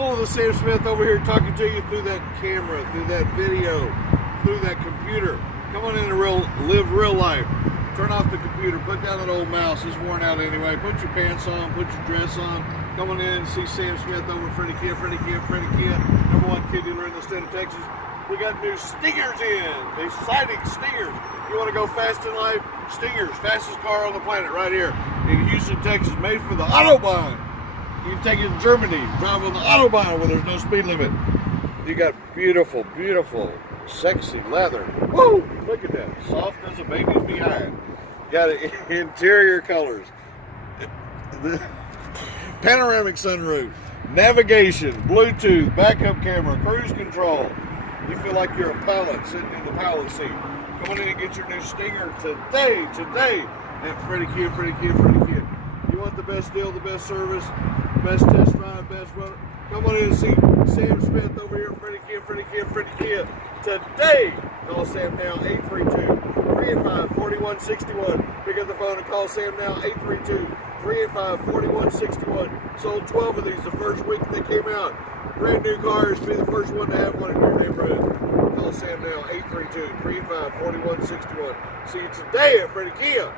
Hello, this is Sam Smith over here talking to you through that camera, through that video, through that computer. Come on in and live real life. Turn off the computer, put down that old mouse, it's worn out anyway. Put your pants on, put your dress on. Come on in and see Sam Smith over at Fredy Kia, #1 kid dealer in the state of Texas. We got new Stingers in, exciting Stingers. You want to go fast in life? Stingers, fastest car on the planet right here in Houston, Texas, made for the Autobahn. You can take it to Germany, drive on the Autobahn where there's no speed limit. You got beautiful, beautiful, sexy leather. Woo! Look at that. Soft as a baby's behind. Got interior colors. The panoramic sunroof. Navigation, Bluetooth, backup camera, cruise control. You feel like you're a pilot sitting in the pilot seat. Come on in and get your new Stinger today at Fredy Kia. You want the best deal, the best service, best test drive, best runner? Come on in and see Sam Smith over here at Fredy Kia today. Call Sam now, 832-385-4161. Pick up the phone and call Sam now, 832-385-4161. Sold 12 of these the first week they came out. Brand new cars, be the first one to have one in your neighborhood. Call Sam now, 832-385-4161. See you today at Fredy Kia.